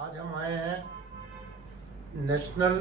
आज हम आए हैं नेशनल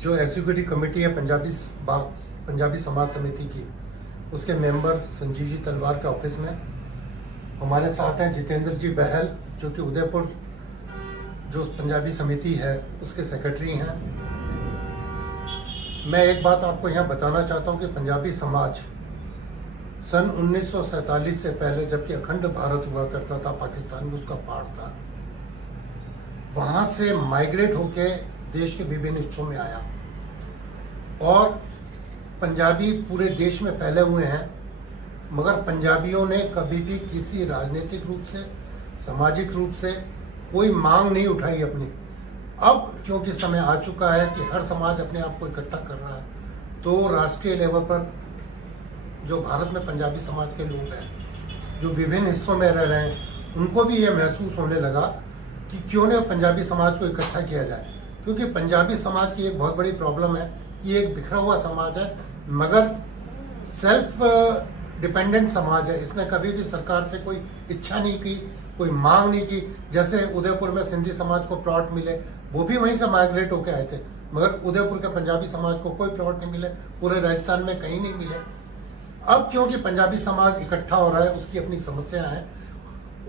जो एग्जीक्यूटिव कमेटी है पंजाबी समाज समिति की, उसके मेंबर संजीव जी तलवार के ऑफिस में। हमारे साथ हैं जितेंद्र जी बहल जो कि उदयपुर जो पंजाबी समिति है उसके सेक्रेटरी हैं। मैं एक बात आपको यहाँ बताना चाहता हूँ कि पंजाबी समाज सन 1947 से पहले, जबकि अखंड भारत हुआ करता था, पाकिस्तान में उसका पार्ट था, वहां से माइग्रेट होके देश के विभिन्न हिस्सों में आया और पंजाबी पूरे देश में फैले हुए हैं। मगर पंजाबियों ने कभी भी किसी राजनीतिक रूप से, सामाजिक रूप से कोई मांग नहीं उठाई अपनी। अब क्योंकि समय आ चुका है कि हर समाज अपने आप को इकट्ठा कर रहा है, तो राष्ट्रीय लेवल पर जो भारत में पंजाबी समाज के लोग हैं जो विभिन्न हिस्सों में रह रहे हैं, उनको भी ये महसूस होने लगा कि क्यों न पंजाबी समाज को इकट्ठा किया जाए। क्योंकि पंजाबी समाज की एक बहुत बड़ी प्रॉब्लम है, ये एक बिखरा हुआ समाज है मगर सेल्फ डिपेंडेंट समाज है। इसने कभी भी सरकार से कोई इच्छा नहीं की, कोई मांग नहीं की। जैसे उदयपुर में सिंधी समाज को प्लॉट मिले, वो भी वहीं से माइग्रेट होकर आए थे, मगर उदयपुर के पंजाबी समाज को कोई प्लॉट नहीं मिले, पूरे राजस्थान में कहीं नहीं मिले। अब क्योंकि पंजाबी समाज इकट्ठा हो रहा है, उसकी अपनी समस्या है।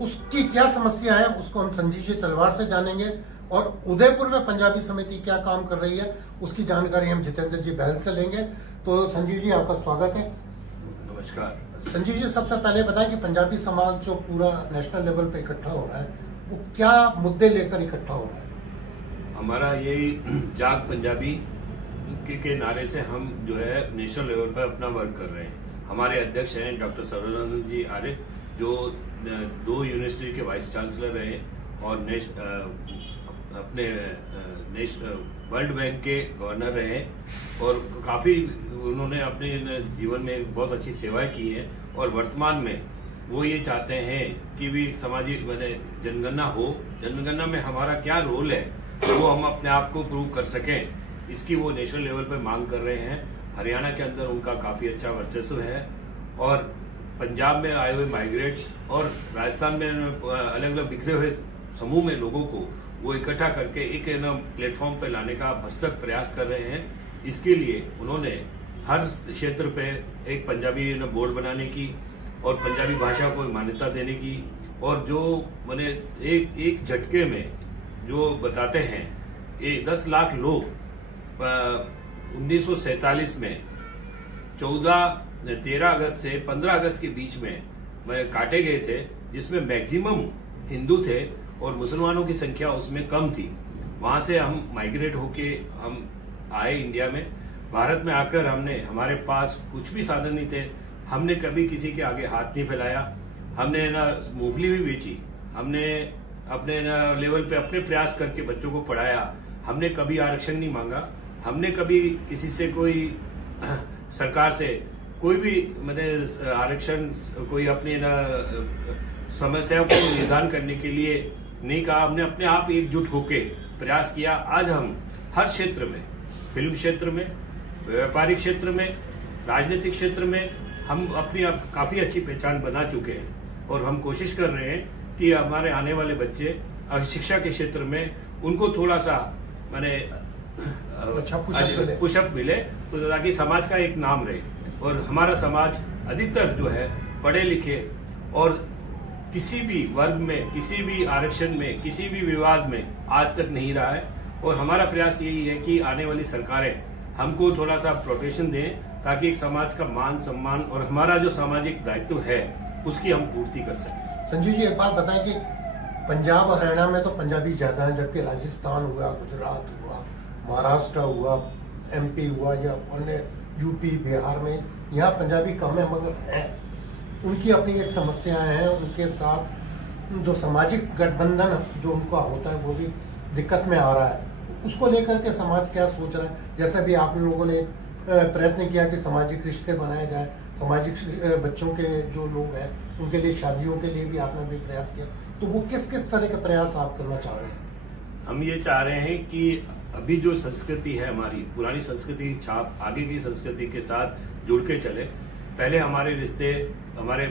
उसकी क्या समस्या है उसको हम संजीव जी तलवार से जानेंगे, और उदयपुर में पंजाबी समिति क्या काम कर रही है उसकी जानकारी हम जितेंद्र जी बहल से लेंगे। तो संजीव जी, आपका स्वागत है। नमस्कार। संजीव जी, सबसे पहले बताएं कि पंजाबी समाज जो पूरा नेशनल लेवल पे इकट्ठा हो रहा है, वो क्या मुद्दे लेकर इकट्ठा हो रहा है? हमारा यही जाग पंजाबी के नारे से हम जो है नेशनल लेवल पर अपना वर्क कर रहे हैं। हमारे अध्यक्ष हैं डॉक्टर सर्वानंद जी आर्य, जो 2 यूनिवर्सिटी के वाइस चांसलर रहे और अपने वर्ल्ड बैंक के गवर्नर रहे, और काफ़ी उन्होंने अपने जीवन में बहुत अच्छी सेवाएं की है। और वर्तमान में वो ये चाहते हैं कि भी एक सामाजिक जनगणना हो, जनगणना में हमारा क्या रोल है वो हम अपने आप को प्रूव कर सकें, इसकी वो नेशनल लेवल पे मांग कर रहे हैं। हरियाणा के अंदर उनका काफ़ी अच्छा वर्चस्व है, और पंजाब में आए हुए माइग्रेट्स और राजस्थान में अलग अलग बिखरे हुए समूह में लोगों को वो इकट्ठा करके एक प्लेटफॉर्म पे लाने का भरसक प्रयास कर रहे हैं। इसके लिए उन्होंने हर क्षेत्र पे एक पंजाबी बोर्ड बनाने की और पंजाबी भाषा को मान्यता देने की, और जो मैंने एक झटके में जो बताते हैं, ये 10 लाख लोग 1947 में 13 अगस्त से 15 अगस्त के बीच में काटे गए थे, जिसमें मैक्सिमम हिंदू थे और मुसलमानों की संख्या उसमें कम थी। वहां से हम माइग्रेट होके हम आए इंडिया में। भारत में आकर हमारे पास कुछ भी साधन नहीं थे, हमने कभी किसी के आगे हाथ नहीं फैलाया। हमने ना मूंगफली भी बेची, हमने अपने लेवल पे अपने प्रयास करके बच्चों को पढ़ाया। हमने कभी आरक्षण नहीं मांगा, हमने कभी किसी से कोई सरकार से कोई भी आरक्षण, कोई अपनी समस्याओं को निदान करने के लिए नहीं कहा। हमने अपने आप एकजुट होके प्रयास किया। आज हम हर क्षेत्र में, फिल्म क्षेत्र में, व्यापारिक क्षेत्र में, राजनीतिक क्षेत्र में हम अपनी काफी अच्छी पहचान बना चुके हैं, और हम कोशिश कर रहे हैं कि हमारे आने वाले बच्चे शिक्षा के क्षेत्र में उनको थोड़ा सा अच्छा पुशअप मिले, तो ताकि समाज का एक नाम रहे। और हमारा समाज अधिकतर जो है पढ़े लिखे और किसी भी वर्ग में, किसी भी आरक्षण में, किसी भी विवाद में आज तक नहीं रहा है। और हमारा प्रयास यही है कि आने वाली सरकारें हमको थोड़ा सा प्रोटेक्शन दें, ताकि एक समाज का मान सम्मान और हमारा जो सामाजिक दायित्व है उसकी हम पूर्ति कर सकें। संजीव जी, एक बात बताएं कि पंजाब और हरियाणा में तो पंजाबी ज्यादा है, जबकि राजस्थान हुआ, गुजरात हुआ, महाराष्ट्र हुआ, MP हुआ, या अन्य यूपी, बिहार में यहाँ पंजाबी कम है, मगर है। उनकी अपनी एक समस्याएं हैं, उनके साथ जो सामाजिक गठबंधन जो उनका होता है वो भी दिक्कत में आ रहा है। उसको लेकर के समाज क्या सोच रहा है? जैसे भी आप लोगों ने प्रयत्न किया कि सामाजिक रिश्ते बनाए जाए, सामाजिक बच्चों के जो लोग हैं उनके लिए, शादियों के लिए भी आपने भी प्रयास किया, तो वो किस किस तरह के प्रयास आप करना चाह रहे हैं? हम ये चाह रहे हैं कि अभी जो संस्कृति है, हमारी पुरानी संस्कृति की छाप आगे की संस्कृति के साथ जुड़ के चले। पहले हमारे रिश्ते हमारे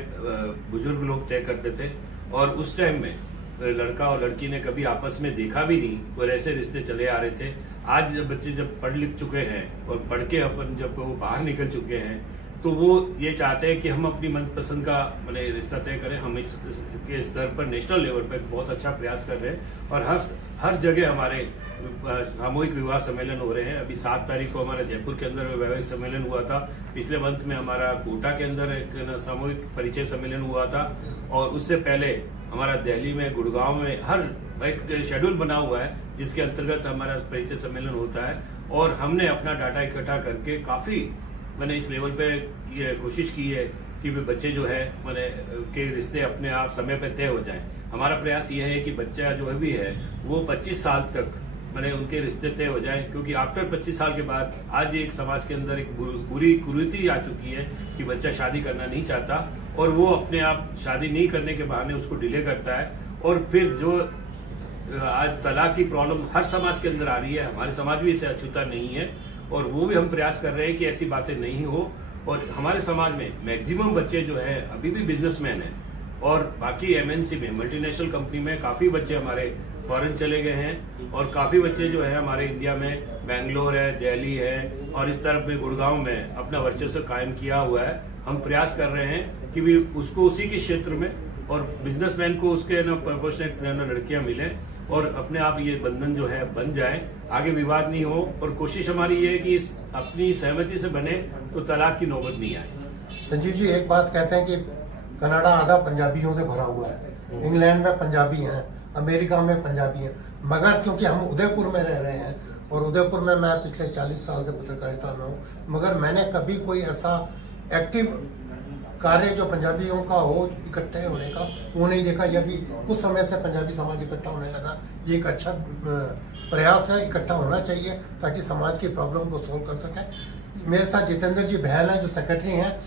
बुजुर्ग लोग तय करते थे, और उस टाइम में लड़का और लड़की ने कभी आपस में देखा भी नहीं और ऐसे रिश्ते चले आ रहे थे। आज जब बच्चे जब पढ़ लिख चुके हैं और पढ़ के अपन जब वो बाहर निकल चुके हैं तो वो ये चाहते हैं कि हम अपनी मनपसंद का मैंने रिश्ता तय करें। हम इसके स्तर पर नेशनल लेवल पर बहुत अच्छा प्रयास कर रहे हैं और हर जगह हमारे सामूहिक विवाह सम्मेलन हो रहे हैं। अभी 7 तारीख को हमारा जयपुर के अंदर वैवाहिक सम्मेलन हुआ था। पिछले मंथ में हमारा कोटा के अंदर एक सामूहिक परिचय सम्मेलन हुआ था और उससे पहले हमारा दिल्ली में, गुड़गांव में हर एक शेड्यूल बना हुआ है जिसके अंतर्गत हमारा परिचय सम्मेलन होता है। और हमने अपना डाटा इकट्ठा करके काफी मैंने इस लेवल पे ये कोशिश की है कि बच्चे जो है मैंने के रिश्ते अपने आप समय पे तय हो जाएं। हमारा प्रयास ये है कि बच्चा जो भी है वो 25 साल तक मैंने उनके रिश्ते तय हो जाएं, क्योंकि आफ्टर 25 साल के बाद आज एक समाज के अंदर एक बुरी कुरीति आ चुकी है कि बच्चा शादी करना नहीं चाहता और वो अपने आप शादी नहीं करने के बहाने उसको डिले करता है। और फिर जो आज तलाक की प्रॉब्लम हर समाज के अंदर आ रही है, हमारे समाज भी इसे अछूता नहीं है और वो भी हम प्रयास कर रहे हैं कि ऐसी बातें नहीं हो। और हमारे समाज में मैक्सिमम बच्चे जो है अभी भी बिजनेसमैन हैं और बाकी एमएनसी में, मल्टीनेशनल कंपनी में काफी बच्चे हमारे फॉरेन चले गए हैं और काफी बच्चे जो है हमारे इंडिया में बेंगलोर है, दिल्ली है और इस तरफ में गुड़गांव में अपना वर्चस्व कायम किया हुआ है। हम प्रयास कर रहे हैं कि भी उसको उसी के क्षेत्र में और बिजनेसमैन को उसके प्रोपोर्शनेट लड़कियां मिलें और अपने आप ये बंधन जो है बन जाए, आगे विवाद नहीं हो। और कोशिश हमारी ये है कि अपनी सहमति से बने तो तलाक की नौबत नहीं आए। संजीव जी, एक बात कहते हैं कि कनाडा आधा पंजाबियों से भरा हुआ है, इंग्लैंड में पंजाबी हैं, अमेरिका में पंजाबी हैं, मगर क्योंकि हम उदयपुर में रह रहे हैं और उदयपुर में मैं पिछले 40 साल से पत्रकारिता में हूँ, मगर मैंने कभी कोई ऐसा एक्टिव कार्य जो पंजाबियों का हो इकट्ठे होने का वो नहीं देखा। यह भी कुछ समय से पंजाबी समाज इकट्ठा होने लगा, ये एक अच्छा प्रयास है, इकट्ठा होना चाहिए ताकि समाज की प्रॉब्लम को सोल्व कर सकें। मेरे साथ जितेंद्र जी बहल हैं जो सेक्रेटरी हैं।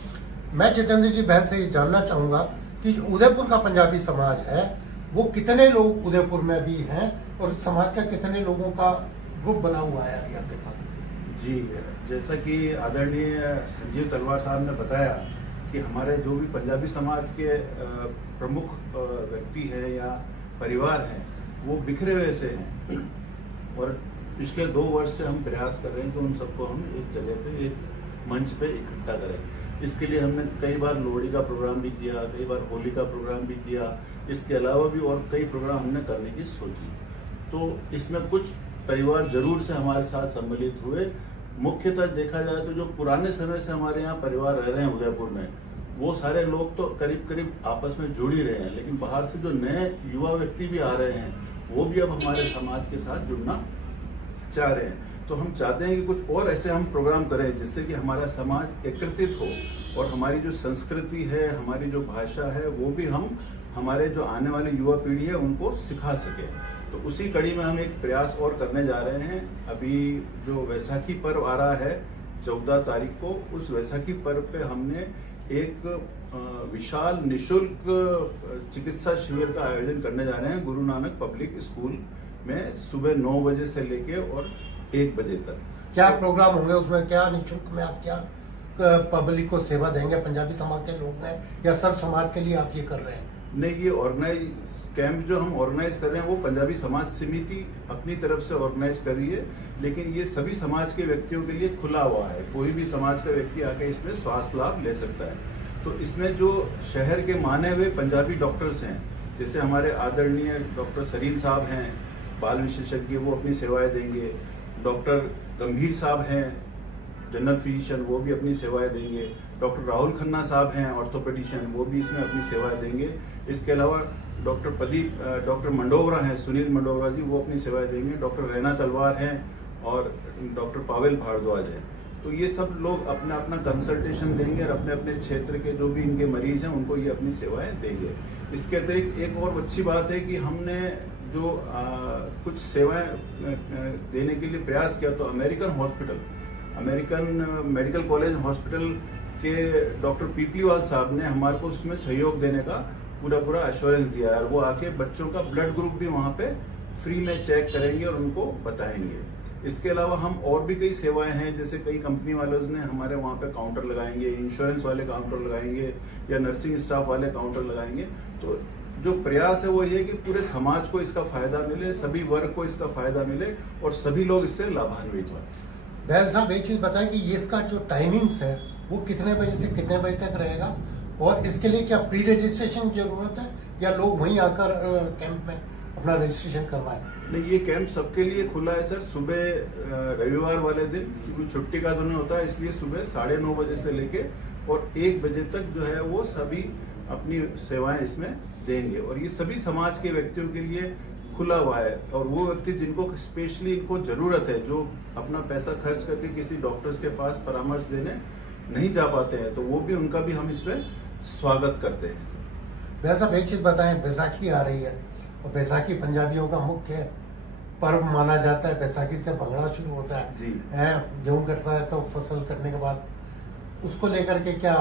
मैं जितेंद्र जी बहल से ये जानना चाहूँगा कि उदयपुर का पंजाबी समाज है वो कितने लोग उदयपुर में भी हैं और समाज का कितने लोगों का ग्रुप बना हुआ है अभी आपके पास? जी, जैसा कि आदरणीय संजीव तलवार साहब ने बताया कि हमारे जो भी पंजाबी समाज के प्रमुख व्यक्ति हैं या परिवार हैं वो बिखरे हुए से हैं और पिछले 2 वर्ष से हम प्रयास कर रहे हैं कि उन सबको हम एक जगह पे, एक मंच पे इकट्ठा करें। इसके लिए हमने कई बार लोहड़ी का प्रोग्राम भी किया, कई बार होली का प्रोग्राम भी किया, इसके अलावा भी और कई प्रोग्राम हमने करने की सोची। तो इसमें कुछ परिवार जरूर से हमारे साथ सम्मिलित हुए। मुख्यतः देखा जाए तो जो पुराने समय से हमारे यहाँ परिवार रह रहे हैं उदयपुर में, वो सारे लोग तो करीब करीब आपस में जुड़ ही रहे हैं, लेकिन बाहर से जो नए युवा व्यक्ति भी आ रहे हैं वो भी अब हमारे समाज के साथ जुड़ना चाह रहे हैं। तो हम चाहते हैं कि कुछ और ऐसे हम प्रोग्राम करें जिससे कि हमारा समाज एकत्रित हो और हमारी जो संस्कृति है, हमारी जो भाषा है, वो भी हम हमारे जो आने वाली युवा पीढ़ी है उनको सिखा सके। तो उसी कड़ी में हम एक प्रयास और करने जा रहे हैं। अभी जो वैसाखी पर्व आ रहा है 14 तारीख को, उस वैसाखी पर्व पे हमने एक विशाल निशुल्क चिकित्सा शिविर का आयोजन करने जा रहे हैं गुरु नानक पब्लिक स्कूल में सुबह 9 बजे से लेके और 1 बजे तक। क्या प्रोग्राम होंगे उसमें? क्या निःशुल्क में आप क्या पब्लिक को सेवा देंगे? पंजाबी समाज के लोग हैं या सर्व समाज के लिए आप ये कर रहे हैं? नहीं, ये ऑर्गेनाइज कैंप जो हम ऑर्गेनाइज कर रहे हैं वो पंजाबी समाज समिति अपनी तरफ से ऑर्गेनाइज कर रही है, लेकिन ये सभी समाज के व्यक्तियों के लिए खुला हुआ है। कोई भी समाज का व्यक्ति आके इसमें स्वास्थ्य लाभ ले सकता है। तो इसमें जो शहर के माने हुए पंजाबी डॉक्टर्स हैं, जैसे हमारे आदरणीय डॉक्टर सरीन साहब हैं बाल विशेषज्ञ, वो अपनी सेवाएं देंगे। डॉक्टर गंभीर साहब हैं जनरल फिजिशियन, वो भी अपनी सेवाएं देंगे। डॉक्टर राहुल खन्ना साहब हैं ऑर्थोपेडिशियन, वो भी इसमें अपनी सेवाएं देंगे। इसके अलावा डॉक्टर मंडोवरा हैं, सुनील मंडोवरा जी, वो अपनी सेवाएं देंगे। डॉक्टर रैना तलवार हैं और डॉक्टर पावेल भारद्वाज हैं। तो ये सब लोग अपना अपना कंसल्टेशन देंगे और अपने अपने क्षेत्र के जो भी इनके मरीज हैं उनको ये अपनी सेवाएं देंगे। इसके अतिरिक्त एक और अच्छी बात है कि हमने जो कुछ सेवाएं देने के लिए प्रयास किया, तो अमेरिकन मेडिकल कॉलेज हॉस्पिटल के डॉक्टर पीपलीवाल साहब ने हमारे को उसमें सहयोग देने का पूरा एश्योरेंस दिया है और वो आके बच्चों का ब्लड ग्रुप भी वहाँ पे फ्री में चेक करेंगे और उनको बताएंगे। इसके अलावा हम और भी कई सेवाएं हैं, जैसे कई कंपनी वालों ने हमारे वहाँ पे काउंटर लगाएंगे, इंश्योरेंस वाले काउंटर लगाएंगे या नर्सिंग स्टाफ वाले काउंटर लगाएंगे। तो जो प्रयास है वो ये कि पूरे समाज को इसका फायदा मिले, सभी वर्ग को इसका फायदा मिले और सभी लोग इससे लाभान्वित हों। बैल साहब एक चीज बताएं कि ये इसका जो टाइमिंग्स है वो कितने बजे से कितने बजे तक रहेगा, और इसके लिए क्या प्री रजिस्ट्रेशन की जरूरत है या लोग वहीं आकर कैंप में अपना रजिस्ट्रेशन करवाएं? नहीं, ये कैंप सबके लिए खुला है सर। सुबह रविवार वाले दिन, क्योंकि छुट्टी का दिन होता है, इसलिए सुबह 9:30 बजे से लेके और 1 बजे तक जो है वो सभी अपनी सेवाएं इसमें देंगे। और ये सभी समाज के व्यक्तियों के लिए खुला हुआ है, और वो व्यक्ति जिनको स्पेशली इनको जरूरत है, जो अपना पैसा खर्च करके किसी डॉक्टर्स के पास परामर्श देने नहीं जा पाते हैं, तो वो भी उनका भी हम इसमें स्वागत करते हैं। बैल साहब एक चीज बताएं, बैसाखी आ रही है और बैसाखी पंजाबियों का मुख्य पर्व माना जाता है। बैसाखी से भंगड़ा शुरू होता है जी। गेहूं कटता है तो फसल कटने के बाद उसको लेकर के क्या?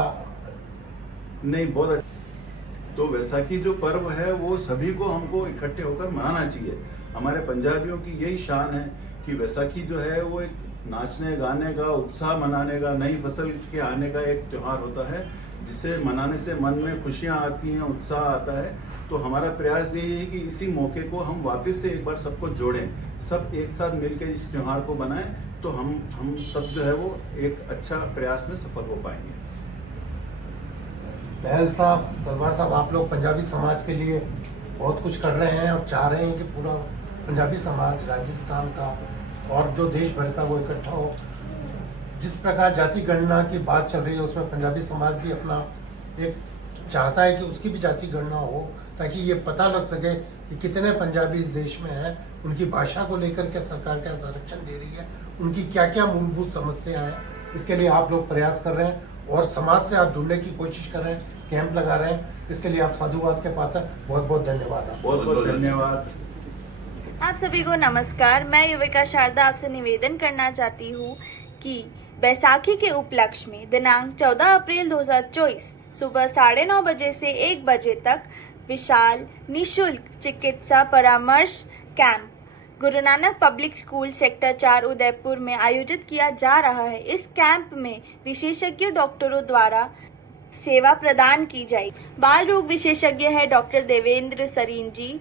नहीं, बहुत अच्छा। तो वैसाखी जो पर्व है वो सभी को हमको इकट्ठे होकर मनाना चाहिए। हमारे पंजाबियों की यही शान है कि वैसाखी जो है वो एक नाचने गाने का, उत्साह मनाने का, नई फसल के आने का एक त्योहार होता है, जिसे मनाने से मन में खुशियां आती हैं, उत्साह आता है। तो हमारा प्रयास यही है कि इसी मौके को हम वापस से एक बार सबको जोड़ें, सब एक साथ मिलकर इस त्योहार को बनाएं, तो हम सब जो है वो एक अच्छा प्रयास में सफल हो पाएंगे। बैल साहब, तलवार साहब, आप लोग पंजाबी समाज के लिए बहुत कुछ कर रहे हैं और चाह रहे हैं कि पूरा पंजाबी समाज राजस्थान का और जो देश भर का वो इकट्ठा हो। जिस प्रकार जाति गणना की बात चल रही है उसमें पंजाबी समाज भी अपना एक चाहता है कि उसकी भी जाति गणना हो, ताकि ये पता लग सके कि कितने पंजाबी इस देश में हैं, उनकी भाषा को लेकर के सरकार क्या संरक्षण दे रही है, उनकी क्या क्या मूलभूत समस्या है। इसके लिए आप लोग प्रयास कर रहे हैं और समाज से आप जुड़ने की कोशिश कर रहे हैं, कैंप लगा रहे हैं। इसके लिए आप साधुवाद के पात्र, बहुत बहुत धन्यवाद। बहुत बहुत धन्यवाद। आप सभी को नमस्कार। मैं युविका शारदा आपसे निवेदन करना चाहती हूँ कि बैसाखी के उपलक्ष्य में दिनांक 14 अप्रैल 2024 सुबह 9:30 बजे से 1 बजे तक विशाल निशुल्क चिकित्सा परामर्श camp Guru Nanak public school sector 4 Udaipur में आयोजित किया जा रहा है। इस कैंप में विशेषज्ञ डॉक्टरों द्वारा सेवा प्रदान की जाएगी। बाल रोग विशेषज्ञ है डॉक्टर देवेंद्र सरीन जी,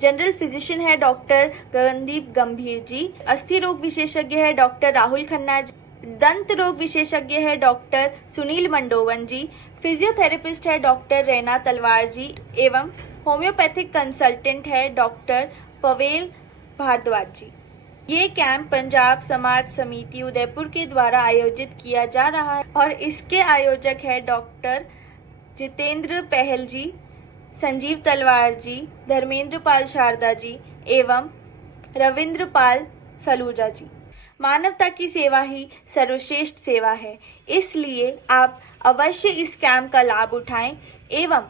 जनरल फिजिशियन है डॉक्टर गगनदीप गंभीर जी, अस्थि रोग विशेषज्ञ है डॉक्टर राहुल खन्ना जी, दंत रोग विशेषज्ञ है डॉक्टर सुनील मंडोवन जी, फिजियोथेरेपिस्ट है डॉक्टर रैना तलवार जी एवं होम्योपैथिक कंसल्टेंट है डॉक्टर पवेल भारद्वाज जी। ये कैंप पंजाब समाज समिति उदयपुर के द्वारा आयोजित किया जा रहा है और इसके आयोजक है डॉक्टर जितेंद्र पहल जी, संजीव तलवार जी, धर्मेंद्र पाल शारदा जी एवं रविंद्र पाल सलूजा जी। मानवता की सेवा ही सर्वश्रेष्ठ सेवा है, इसलिए आप अवश्य इस कैंप का लाभ उठाएं एवं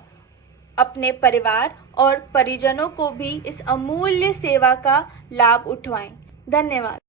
अपने परिवार और परिजनों को भी इस अमूल्य सेवा का लाभ उठवाएं। धन्यवाद।